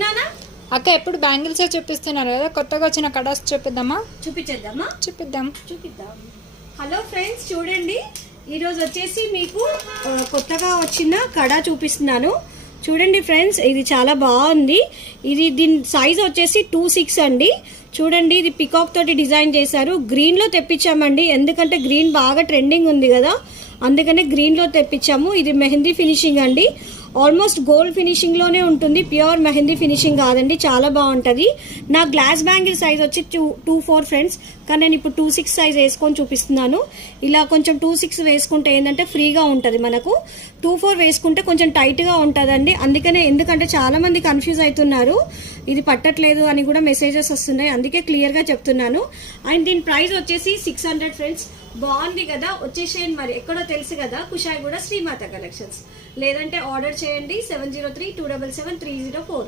నానా. అక్క ఎప్పుడు బ్యాంగిల్సే చూపిస్తున్నారు కదా, కొత్తగా వచ్చిన కడాస్ చూపిద్దామా? చూపిద్దాం. హలో ఫ్రెండ్స్, చూడండి ఈరోజు వచ్చేసి మీకు కొత్తగా వచ్చిన కడా చూపిస్తున్నాను. చూడండి ఫ్రెండ్స్, ఇది చాలా బాగుంది. దీని సైజ్ వచ్చేసి 2.6 అండి. చూడండి, ఇది పికాక్ తోటి డిజైన్ చేశారు. గ్రీన్లో తెప్పించామండి, ఎందుకంటే గ్రీన్ బాగా ట్రెండింగ్ ఉంది కదా, అందుకనే గ్రీన్లో తెప్పించాము. ఇది మెహందీ ఫినిషింగ్ అండి, ఆల్మోస్ట్ గోల్డ్ ఫినిషింగ్లోనే ఉంటుంది, ప్యూర్ మెహందీ ఫినిషింగ్ కాదండి, చాలా బాగుంటుంది. నా గ్లాస్ బ్యాంగిల్ సైజ్ వచ్చి 2.4 ఫ్రెండ్స్, కానీ నేను ఇప్పుడు 2.6 సైజ్ వేసుకొని చూపిస్తున్నాను. ఇలా కొంచెం 2.6 వేసుకుంటే ఏంటంటే ఫ్రీగా ఉంటుంది మనకు. 2.4 వేసుకుంటే కొంచెం టైట్గా ఉంటుందండి. ఎందుకంటే చాలామంది కన్ఫ్యూజ్ అవుతున్నారు, ఇది పట్టట్లేదు అని కూడా మెసేజెస్ వస్తున్నాయి, అందుకే క్లియర్గా చెప్తున్నాను. అండ్ దీని ప్రైస్ వచ్చేసి 600 ఫ్రెండ్స్. బాగుంది కదా, వచ్చేసేయండి. మరి ఎక్కడో తెలుసు కదా, కుషాయిగూడ శ్రీమాత కలెక్షన్స్. లేదంటే ఆర్డర్ చేయండి 703-277-304.